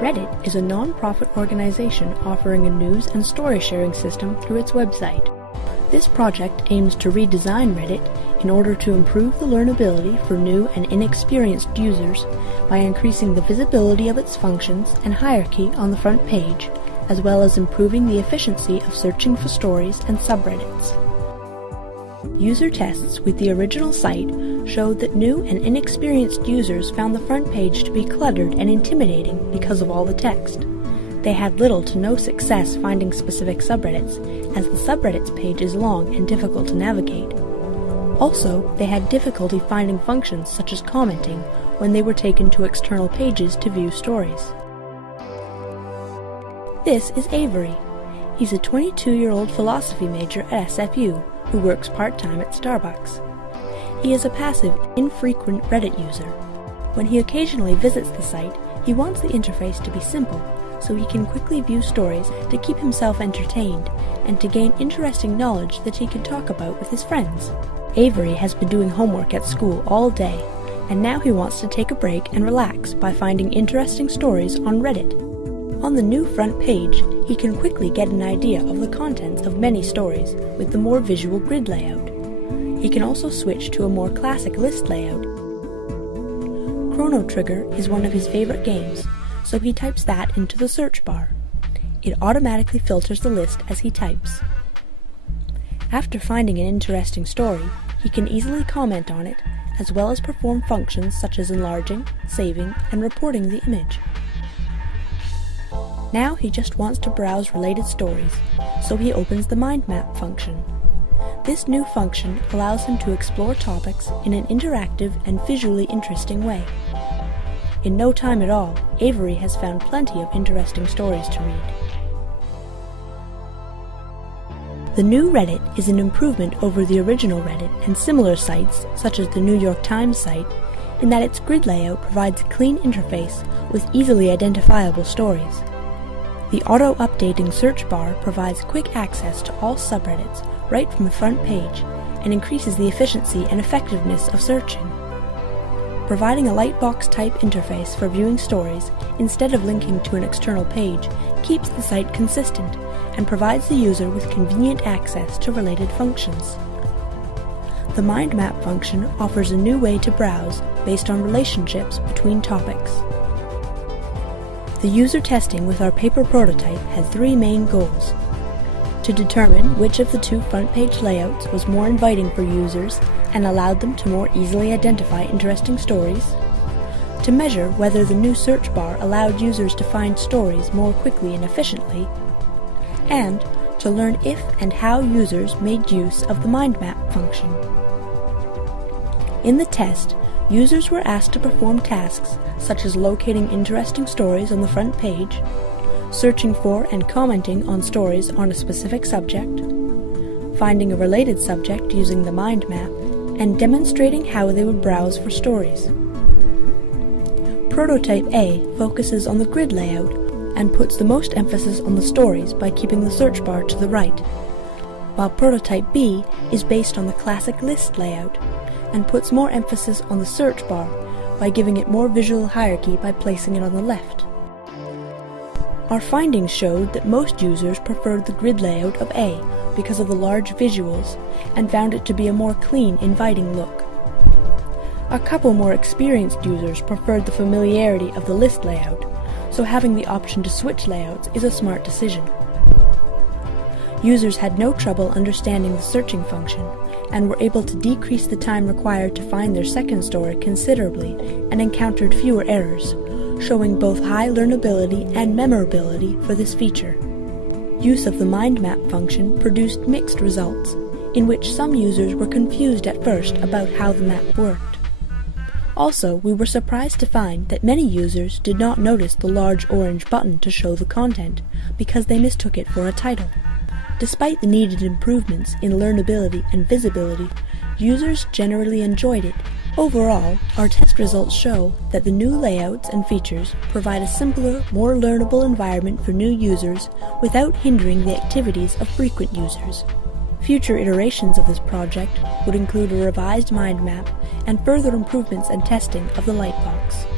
Reddit is a non-profit organization offering a news and story sharing system through its website. This project aims to redesign Reddit in order to improve the learnability for new and inexperienced users by increasing the visibility of its functions and hierarchy on the front page, as well as improving the efficiency of searching for stories and subreddits. User tests with the original site showed that new and inexperienced users found the front page to be cluttered and intimidating because of all the text. They had little to no success finding specific subreddits, as the subreddits page is long and difficult to navigate. Also, they had difficulty finding functions such as commenting when they were taken to external pages to view stories. This is Avery. He's a 22-year-old philosophy major at SFU who works part-time at Starbucks. He is a passive, infrequent Reddit user. When he occasionally visits the site, he wants the interface to be simple, so he can quickly view stories to keep himself entertained and to gain interesting knowledge that he can talk about with his friends. Avery has been doing homework at school all day, and now he wants to take a break and relax by finding interesting stories on Reddit. On the new front page, he can quickly get an idea of the contents of many stories with the more visual grid layout. He can also switch to a more classic list layout. Chrono Trigger is one of his favorite games, so he types that into the search bar. It automatically filters the list as he types. After finding an interesting story, he can easily comment on it, as well as perform functions such as enlarging, saving, and reporting the image. Now he just wants to browse related stories, so he opens the mind map function. This new function allows him to explore topics in an interactive and visually interesting way. In no time at all, Avery has found plenty of interesting stories to read. The new Reddit is an improvement over the original Reddit and similar sites, such as the New York Times site, in that its grid layout provides a clean interface with easily identifiable stories. The auto-updating search bar provides quick access to all subreddits right from the front page and increases the efficiency and effectiveness of searching. Providing a lightbox-type interface for viewing stories instead of linking to an external page keeps the site consistent and provides the user with convenient access to related functions. The mind map function offers a new way to browse based on relationships between topics. The user testing with our paper prototype had three main goals: to determine which of the two front page layouts was more inviting for users and allowed them to more easily identify interesting stories, to measure whether the new search bar allowed users to find stories more quickly and efficiently, and to learn if and how users made use of the mind map function. In the test, users were asked to perform tasks such as locating interesting stories on the front page, searching for and commenting on stories on a specific subject, finding a related subject using the mind map, and demonstrating how they would browse for stories. Prototype A focuses on the grid layout and puts the most emphasis on the stories by keeping the search bar to the right, while Prototype B is based on the classic list layout and puts more emphasis on the search bar by giving it more visual hierarchy by placing it on the left. Our findings showed that most users preferred the grid layout of A because of the large visuals and found it to be a more clean, inviting look. A couple more experienced users preferred the familiarity of the list layout, so having the option to switch layouts is a smart decision. Users had no trouble understanding the searching function and were able to decrease the time required to find their second story considerably and encountered fewer errors, showing both high learnability and memorability for this feature. Use of the mind map function produced mixed results, in which some users were confused at first about how the map worked. Also, we were surprised to find that many users did not notice the large orange button to show the content because they mistook it for a title. Despite the needed improvements in learnability and visibility, users generally enjoyed it. Overall, our test results show that the new layouts and features provide a simpler, more learnable environment for new users without hindering the activities of frequent users. Future iterations of this project would include a revised mind map and further improvements and testing of the Lightbox.